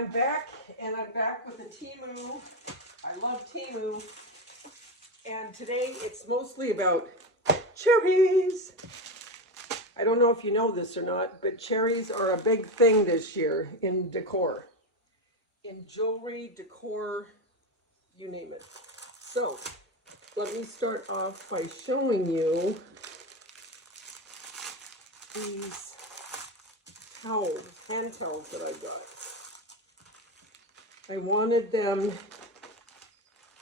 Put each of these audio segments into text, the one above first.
I'm back, and I'm back with the Temu. I love Temu. And today it's mostly about cherries. I don't know if you know this or not, but cherries are a big thing this year in decor. In jewelry, decor, you name it. So, let me start off by showing you these towels, hand towels that I got. I wanted them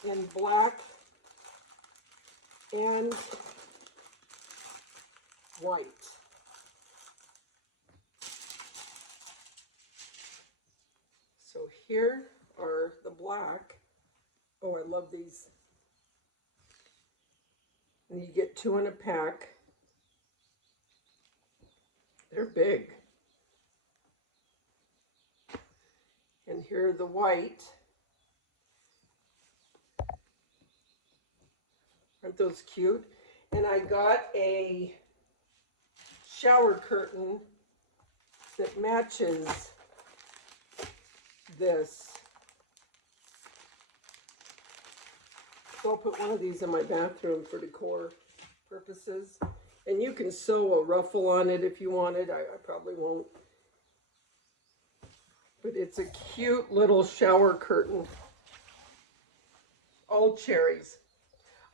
in black and white. So here are the black. Oh, I love these. And you get 2 in a pack. They're big. And here are the white. Aren't those cute? And I got a shower curtain that matches this. So I'll put one of these in my bathroom for decor purposes. And you can sew a ruffle on it if you wanted. I probably won't. But it's a cute little shower curtain. All cherries.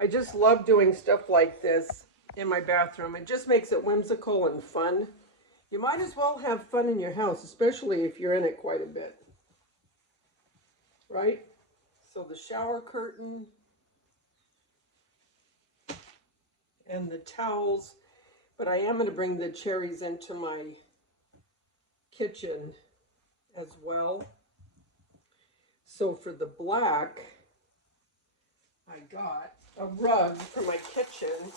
I just love doing stuff like this in my bathroom. It just makes it whimsical and fun. You might as well have fun in your house, especially if you're in it quite a bit. Right? So the shower curtain and the towels. But I am going to bring the cherries into my kitchen as well. So for the black, I got a rug for my kitchen,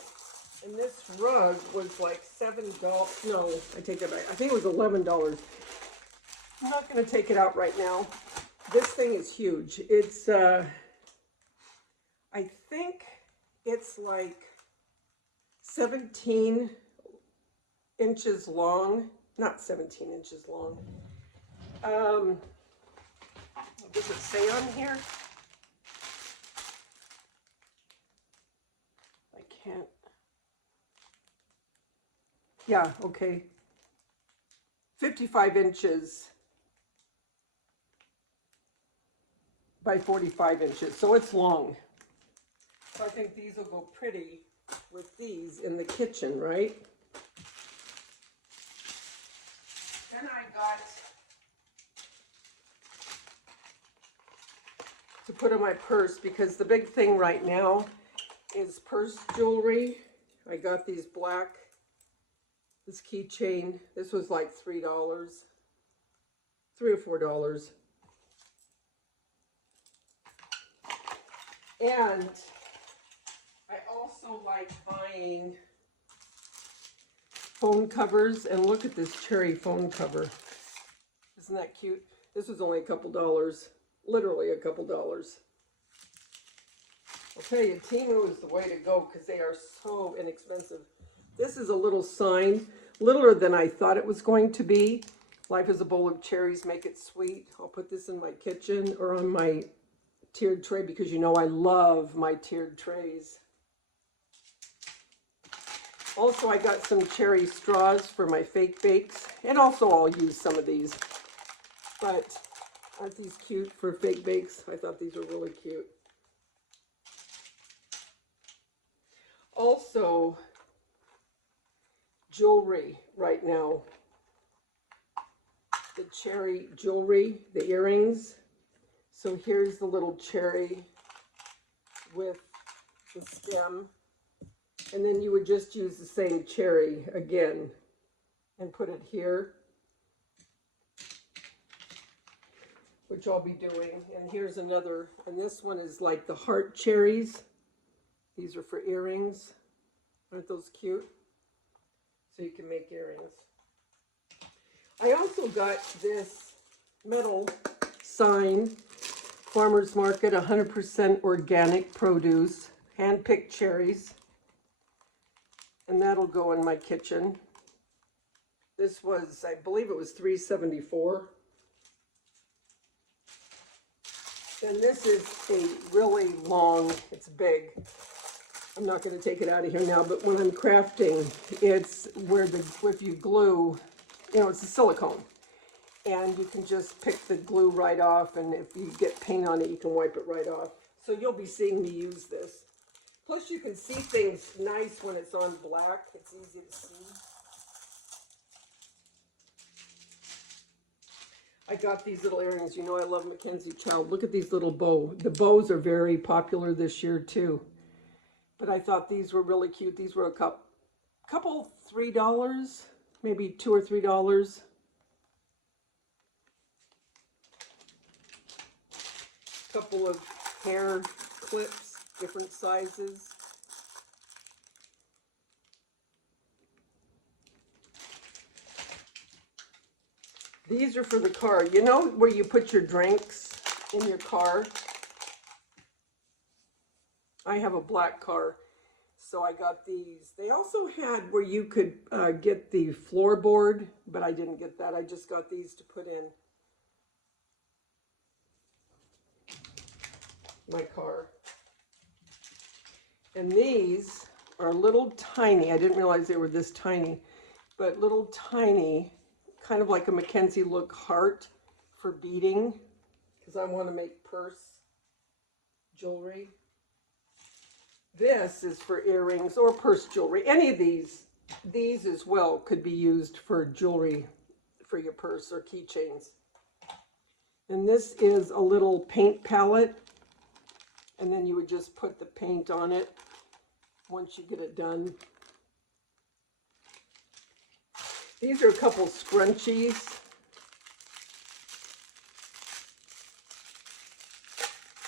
and this rug was like $7. No, I take that back. I think it was $11. I'm not going to take it out right now. This thing is huge. It's, I think it's like 17 inches long. Not 17 inches long. Does it say on here? I can't. Yeah, okay. 55 inches by 45 inches, so it's long. So I think these will go pretty with these in the kitchen, right? Then I got to put in my purse, because the big thing right now is purse jewelry. I got these black, this keychain. This was like $3, $3 or $4. And I also like buying phone covers, and look at this cherry phone cover. Isn't that cute? This was only a couple dollars, literally a couple dollars. I'll tell you, Temu is the way to go because they are so inexpensive. This is a little sign, littler than I thought it was going to be. Life is a bowl of cherries, make it sweet. I'll put this in my kitchen or on my tiered tray because you know I love my tiered trays. Also, I got some cherry straws for my fake bakes, and also I'll use some of these. But aren't these cute for fake bakes? I thought these were really cute. Also, jewelry right now. The cherry jewelry, the earrings. So here's the little cherry with the stem. And then you would just use the same cherry again and put it here, which I'll be doing. And here's another, and this one is like the heart cherries. These are for earrings. Aren't those cute? So you can make earrings. I also got this metal sign, Farmer's Market, 100% organic produce, hand-picked cherries. And that'll go in my kitchen. This was, I believe it was $3.74. And this is a really long, it's big. I'm not going to take it out of here now, but when I'm crafting, it's where if you glue, it's a silicone. And you can just pick the glue right off, and if you get paint on it, you can wipe it right off. So you'll be seeing me use this. Plus you can see things nice when it's on black. It's easy to see. I got these little earrings. You know I love Mackenzie Child. Look at these little bows. The bows are very popular this year too. But I thought these were really cute. These were a couple $3, maybe $2 or $3. Couple of hair clips, different sizes. These are for the car. You know where you put your drinks in your car? I have a black car, so I got these. They also had where you could get the floorboard, but I didn't get that. I just got these to put in my car. And these are little tiny. I didn't realize they were this tiny, but little tiny, kind of like a Mackenzie look heart for beading, because I want to make purse jewelry. This is for earrings or purse jewelry. Any of these as well could be used for jewelry for your purse or keychains. And this is a little paint palette, and then you would just put the paint on it once you get it done. These are a couple scrunchies.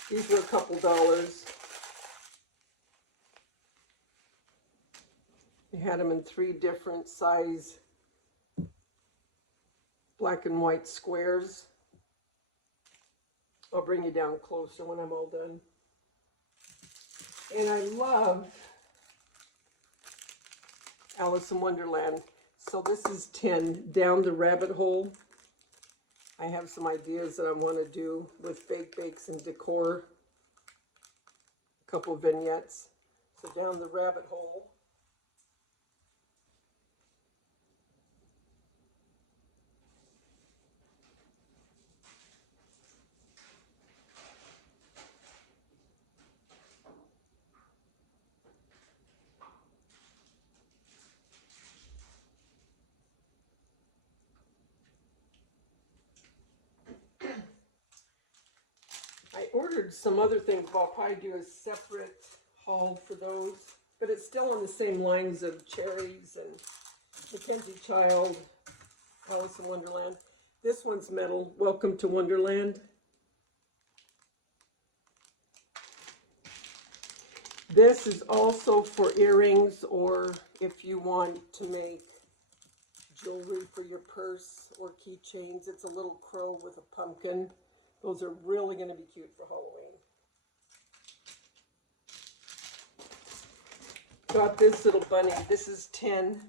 These were a couple dollars. They had them in 3 different size black and white squares. I'll bring you down closer when I'm all done. And I love Alice in Wonderland. So this is 10, Down the Rabbit Hole. I have some ideas that I want to do with fake bakes and decor. A couple of vignettes. So Down the Rabbit Hole. I ordered some other things, but I'll probably do a separate haul for those. But it's still on the same lines of Cherries and Mackenzie Child, Alice in Wonderland. This one's metal. Welcome to Wonderland. This is also for earrings, or if you want to make jewelry for your purse or keychains. It's a little crow with a pumpkin. Those are really going to be cute for Halloween. Got this little bunny. This is 10.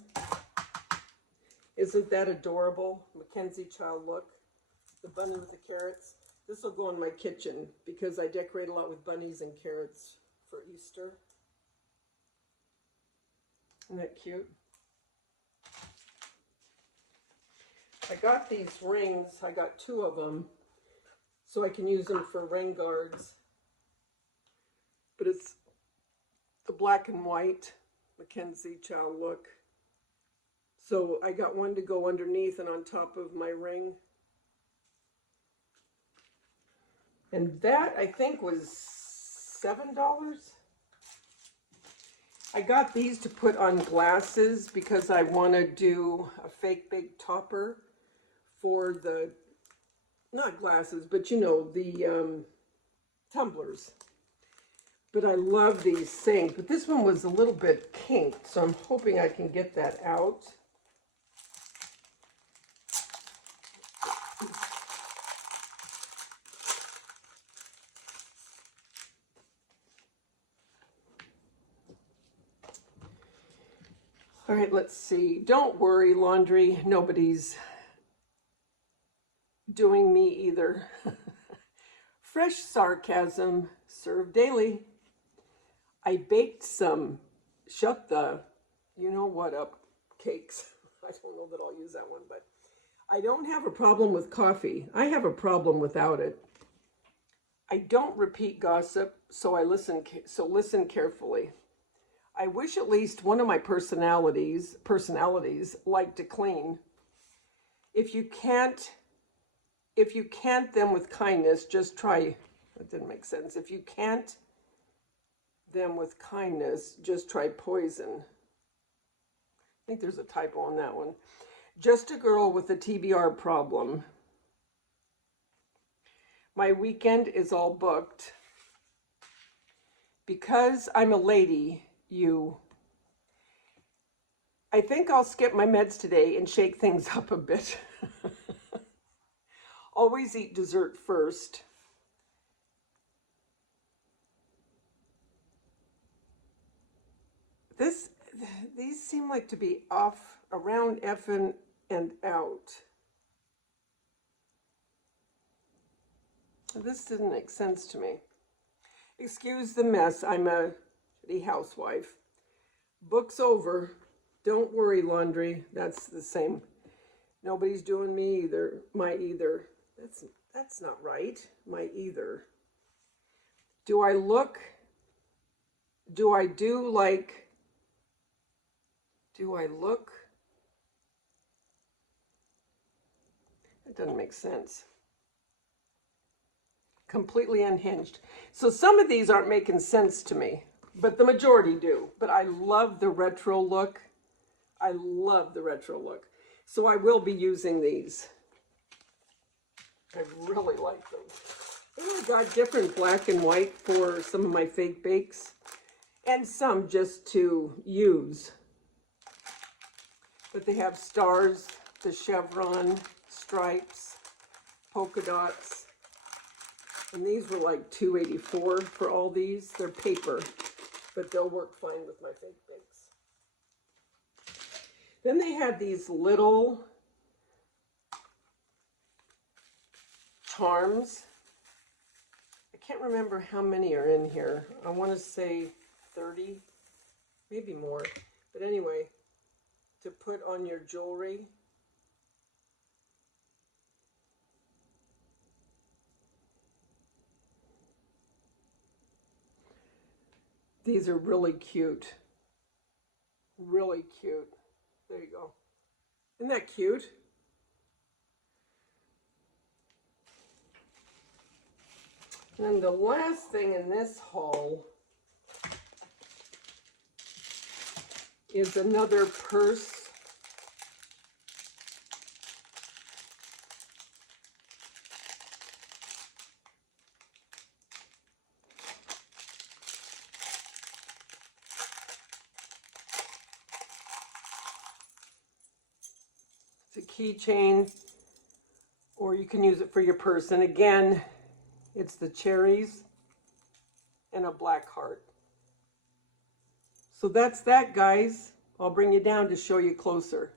Isn't that adorable? Mackenzie Child look. The bunny with the carrots. This will go in my kitchen because I decorate a lot with bunnies and carrots for Easter. Isn't that cute? I got these rings. I got 2 of them, so I can use them for rain guards. But it's the black and white Mackenzie Child look. So I got one to go underneath and on top of my ring. And that, I think, was $7. I got these to put on glasses because I want to do a fake big topper for the, not glasses, but you know, the tumblers. But I love these things. But this one was a little bit kinked, so I'm hoping I can get that out. All right, let's see. Don't worry, laundry. Nobody's doing me either. fresh sarcasm served daily. I baked some shut the you know what up cakes. I don't know that I'll use that one, but I don't have a problem with coffee. I have a problem without it. I don't repeat gossip, so listen carefully. I wish at least one of my personalities liked to clean. If you can't them with kindness, just try. That didn't make sense. If you can't them with kindness, just try poison. I think there's a typo on that one. Just a girl with a TBR problem. My weekend is all booked. Because I'm a lady, I think I'll skip my meds today and shake things up a bit. Always eat dessert first. These seem like to be off around effing and out. This didn't make sense to me. Excuse the mess. I'm a shitty housewife. Book's over. Don't worry, laundry. That's the same. Nobody's doing me either. My either. That's not right. My either. Do I look? Do I do like? Do I look? It doesn't make sense. Completely unhinged. So some of these aren't making sense to me, but the majority do. But I love the retro look. I love the retro look. So I will be using these. I really like them. I got different black and white for some of my fake bakes and some just to use. But they have stars, the chevron, stripes, polka dots. And these were like $2.84 for all these. They're paper, but they'll work fine with my fake bakes. Then they had these little charms. I can't remember how many are in here. I want to say 30, maybe more. But anyway, to put on your jewelry. These are really cute. Really cute. There you go. Isn't that cute? And then the last thing in this haul is another purse. It's a keychain, or you can use it for your purse. And again, it's the cherries and a black heart. So that's that, guys. I'll bring you down to show you closer.